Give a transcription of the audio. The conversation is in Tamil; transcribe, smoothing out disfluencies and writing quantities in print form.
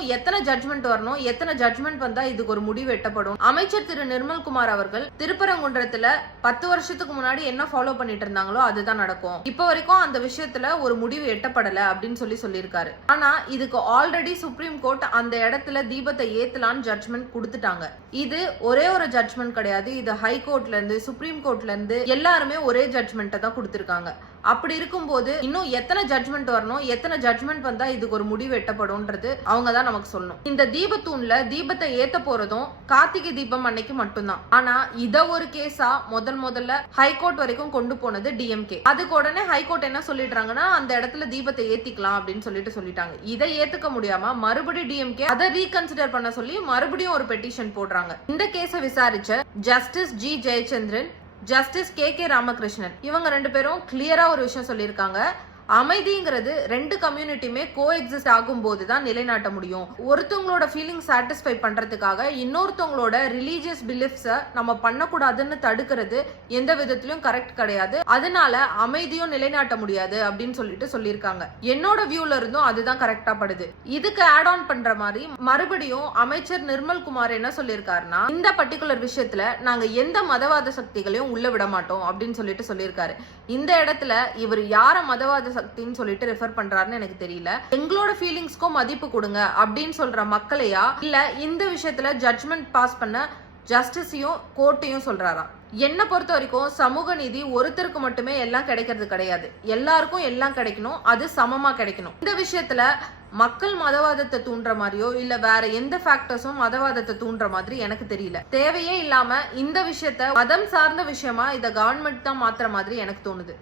இன்னும் எத்தனை ஜட்மெண்ட் வரணும், எத்தனை ஜட்மெண்ட் வந்தா இதுக்கு ஒரு முடிவு எட்டப்படும். அமைச்சர் திரு நிர்மல்குமார் அவர்கள் திருப்பரங்குன்றத்துல 10 வருஷத்துக்கு முன்னாடி என்ன ஃபாலோ பண்ணிட்டு இருந்தாங்களோ அதுதான் நடக்கும். இப்ப வரைக்கும் அந்த விஷயத்துல ஒரு முடிவு எட்டப்படல அப்படின்னு சொல்லியிருக்காரு. ஆனா இதுக்கு ஆல்ரெடி சுப்ரீம் கோர்ட் அந்த இடத்துல தீபத்தை ஏத்தலான்னு ஜட்மெண்ட் கொடுத்துட்டாங்க. இது ஒரே ஒரு ஜட்மெண்ட் கிடையாது. இது ஹை கோர்ட்ல இருந்து சுப்ரீம் கோர்ட்ல இருந்து எல்லாருமே ஒரே ஜட்மெண்ட்டை தான் கொடுத்திருக்காங்க. அப்படி இருக்கும்போது இன்னும் எத்தனை ஜட்மெண்ட் வரணும், எத்தனை ஜட்மெண்ட் வந்தா இதுக்கு ஒரு முடிவு எட்டப்படும்ன்றது அவங்க தான் நமக்கு சொல்லணும். இந்த தீபத்தூண்ல தீபத்தை ஏத்த போறதும் கார்த்திகை தீபம் அன்னைக்கு மட்டும்தான். ஆனா இத ஒரு கேஸா முதல்ல ஹைகோர்ட் வரைக்கும் கொண்டு போனது டிஎம்கே. அதுக்கு உடனே ஹைகோர்ட் என்ன சொல்லிடுறாங்கன்னா அந்த இடத்துல தீபத்தை ஏத்திக்கலாம் அப்படின்னு சொல்லிட்டாங்க. இதை ஏத்துக்க முடியாம மறுபடியும் டிஎம்கே அதை ரீகன்சிடர் பண்ண சொல்லி மறுபடியும் ஒரு பெட்டிஷன் போடுறாங்க. இந்த கேஸை விசாரிச்ச justice G Jayachandran, justice K Ramakrishnan இவங்க 2 பேரும் கிளியரா ஒரு விஷயம் சொல்லியிருக்காங்க. அமைதிங்கிறது 2 கம்யூனிட்டியுமே கோ எக்ஸிஸ்ட் ஆகும் போதுதான் நிலைநாட்ட முடியும். ஒருத்தவங்களோட ஃபீலிங் சாட்டிஸ்ஃபை பண்றதுக்காக இன்னொருத்தவங்களோட ரிலீஜியஸ் பிலீஃப்ஸ நம்ம பண்ணக்கூடாதுன்னு தடுக்கிறது எந்த விதத்திலும் கரெக்ட் கிடையாது. அதனால அமைதியும் நிலைநாட்ட முடியாது அப்படின்னு சொல்லியிருக்காங்க. என்னோட வியூல இருந்தும் அதுதான் கரெக்டா படுது. இதுக்கு ஆட் ஆன் பண்ற மாதிரி மறுபடியும் அமைச்சர் நிர்மல்குமார் என்ன சொல்லியிருக்காருன்னா, இந்த பர்டிகுலர் விஷயத்துல நாங்க எந்த மதவாத சக்திகளையும் உள்ள விட மாட்டோம் அப்படின்னு சொல்லியிருக்காரு. இந்த இடத்துல இவர் யார மதவாத சக்தின்னு சொல்லிட்டு ரெஃபர் பண்றாருன்னு எனக்கு தெரியல. எங்களோட ஃபீலிங்ஸ்க்கும் மதிப்பு கொடுங்க அப்படின்னு சொல்ற மக்களையா, இல்ல இந்த விஷயத்துல ஜட்மெண்ட் பாஸ் பண்ண ஜஸ்டிஸையும் கோர்ட்டையும் சொல்றாராம். என்ன பொறுத்த வரைக்கும் சமூக நீதி ஒருத்தருக்கு மட்டுமே எல்லாம் கிடைக்கிறது கிடையாது. எல்லாருக்கும் எல்லாம் கிடைக்கணும், அது சமமா கிடைக்கணும். இந்த விஷயத்துல மக்கள் மதவாதத்தை தூண்டுற மாதிரியோ இல்ல வேற எந்த ஃபேக்டர்ஸும் மதவாதத்தை தூண்டுற மாதிரி எனக்கு தெரியல. தேவையே இல்லாம இந்த விஷயத்த மதம் சார்ந்த விஷயமா இத கவர்மெண்ட் தான் மாத்துற மாதிரி எனக்கு தோணுது.